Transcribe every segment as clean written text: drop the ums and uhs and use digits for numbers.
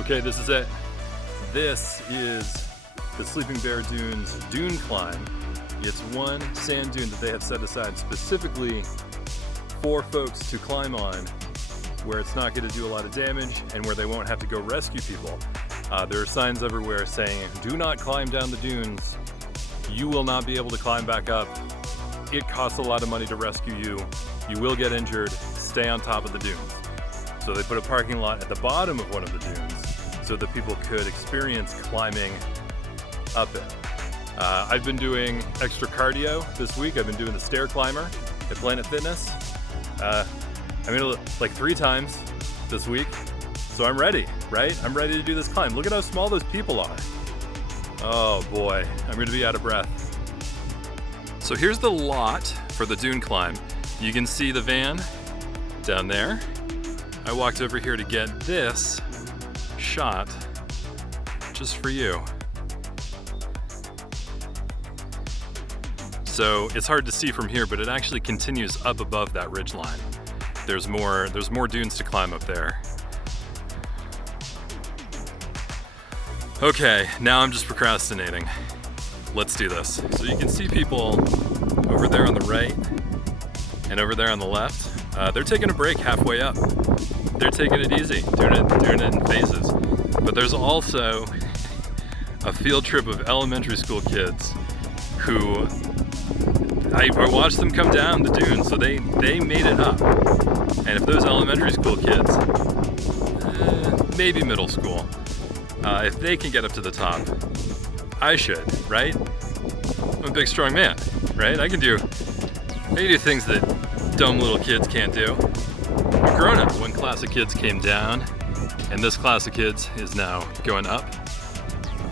Okay, this is it. This is the Sleeping Bear Dunes dune climb. It's one sand dune that they have set aside specifically for folks to climb on, where it's not going to do a lot of damage and where they won't have to go rescue people. There are signs everywhere saying, do not climb down the dunes. You will not be able to climb back up. It costs a lot of money to rescue you. You will get injured. Stay on top of the dunes. So they put a parking lot at the bottom of one of the dunes so that people could experience climbing up it. I've been doing extra cardio this week. I've been doing the stair climber at Planet Fitness. I made it like 3 times this week. So I'm ready, right? I'm ready to do this climb. Look at how small those people are. Oh boy, I'm gonna be out of breath. So here's the lot for the dune climb. You can see the van down there. I walked over here to get this shot just for you. So it's hard to see from here, but it actually continues up above that ridge line. There's more dunes to climb up there. Okay, now I'm just procrastinating. Let's do this. So you can see people over there on the right and over there on the left. They're taking a break halfway up. They're taking it easy, doing it in phases. But there's also a field trip of elementary school kids who I watched them come down the dunes, so they made it up. And if those elementary school kids, maybe middle school, if they can get up to the top, I should, right? I'm a big, strong man, right? I can do things that dumb little kids can't do. We're grown up. One class of kids came down, and this class of kids is now going up.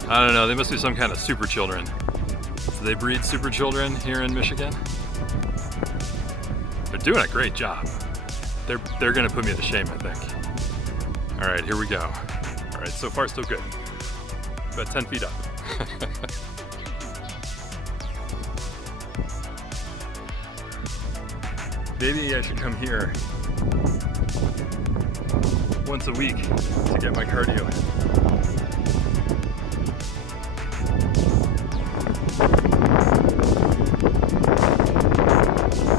I don't know, they must be some kind of super children. Do they breed super children here in Michigan? They're doing a great job. They're gonna put me to shame, I think. All right, here we go. All right, so far so good. About 10 feet up. Maybe I should come here once a week to get my cardio in.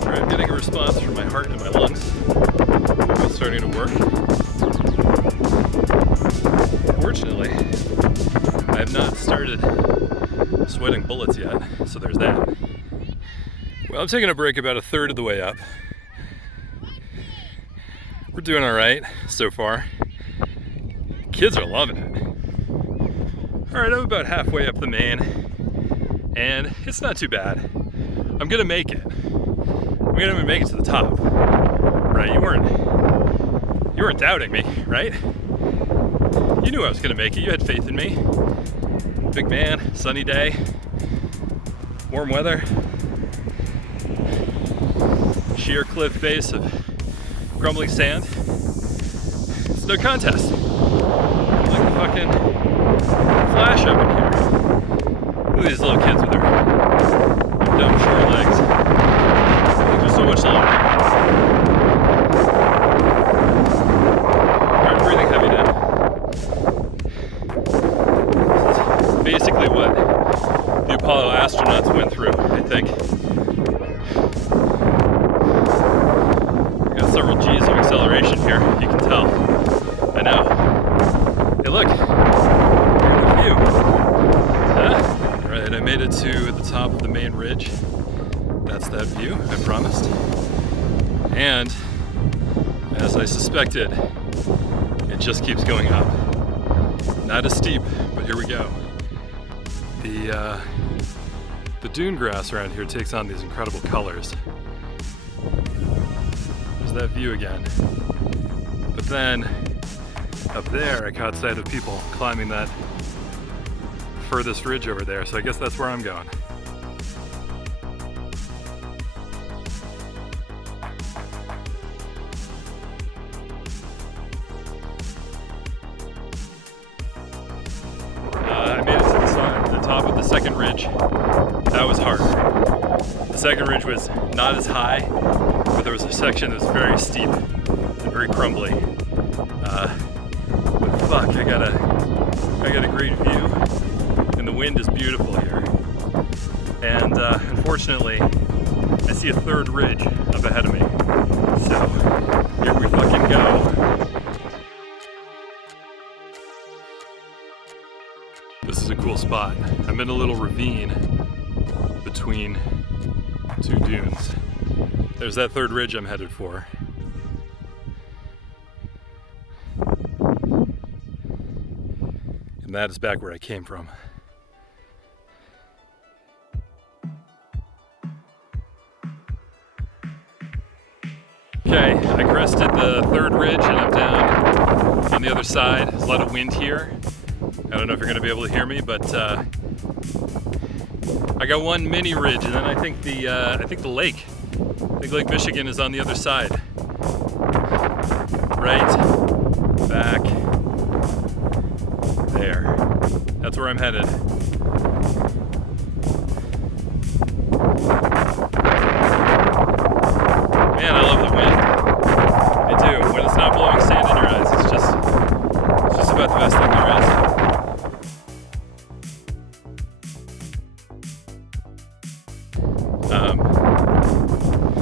All right, I'm getting a response from my heart and my lungs. It's starting to work. Fortunately, I have not started sweating bullets yet, so there's that. Well, I'm taking a break about 1/3 of the way up. We're doing all right so far. Kids are loving it. All right, I'm about halfway up the main, and it's not too bad. I'm gonna make it. I'm gonna make it to the top. Right? You weren't doubting me, right? You knew I was gonna make it. You had faith in me. Big man, sunny day, warm weather, sheer cliff face of crumbling sand. It's no contest. I'm like a fucking Flash up in here. Look at these little kids with their dumb short legs. They're so much longer. Start breathing heavy now. This is basically what the Apollo astronauts went through, I think. We got several G's of acceleration here, you can tell. I know. Hey look, we're in the view. Huh? Alright, I made it to the top of the main ridge. That's that view, I promised. And, as I suspected, it just keeps going up. Not as steep, but here we go. The dune grass around here takes on these incredible colors. There's that view again. But then, up there, I caught sight of people climbing that furthest ridge over there, so I guess that's where I'm going. I made it to the top of the second ridge. That was hard. The second ridge was not as high, but there was a section that was very steep and very crumbly. But fuck, I got a great view, and the wind is beautiful here. And unfortunately, I see a third ridge up ahead of me. So here we fucking go. This is a cool spot. I'm in a little ravine between two dunes. There's that third ridge I'm headed for. And that is back where I came from. Okay, I crested the third ridge and I'm down on the other side. There's a lot of wind here. I don't know if you're gonna be able to hear me, but I got one mini ridge, and then I think the lake, Lake Michigan is on the other side. Right back there. That's where I'm headed. Man, I love the wind. I do. When it's not blowing sand in your eyes, it's just about the best thing there is.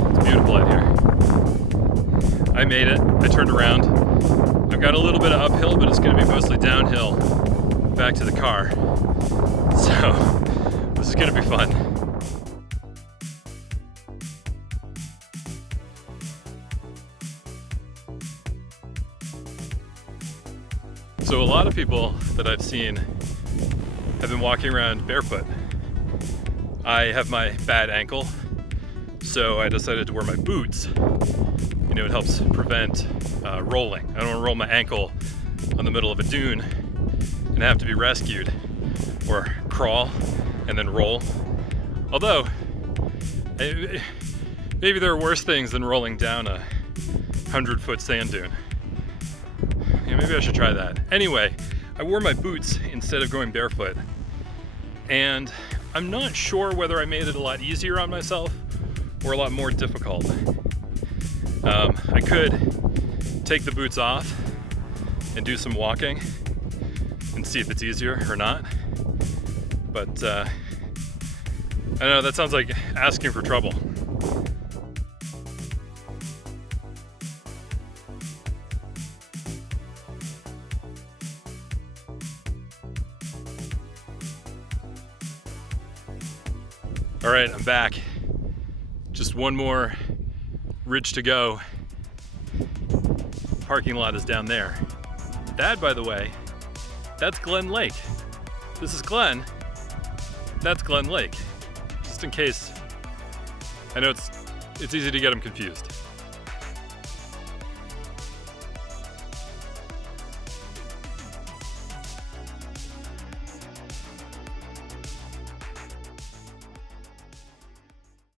It's beautiful out here. I made it. I turned around. I've got a little bit of uphill, but it's going to be mostly downhill back to the car. So this is going to be fun. So a lot of people that I've seen have been walking around barefoot. I have my bad ankle, so I decided to wear my boots. You know, it helps prevent rolling. I don't want to roll my ankle on the middle of a dune and have to be rescued, or crawl and then roll. Although, maybe there are worse things than rolling down a 100-foot sand dune. Yeah, maybe I should try that. Anyway, I wore my boots instead of going barefoot, and I'm not sure whether I made it a lot easier on myself or a lot more difficult. I could take the boots off and do some walking and see if it's easier or not, but I don't know, that sounds like asking for trouble. All right, I'm back. Just one more ridge to go. Parking lot is down there. That, by the way, that's Glen Lake. This is Glen. That's Glen Lake. Just in case. I know it's easy to get them confused.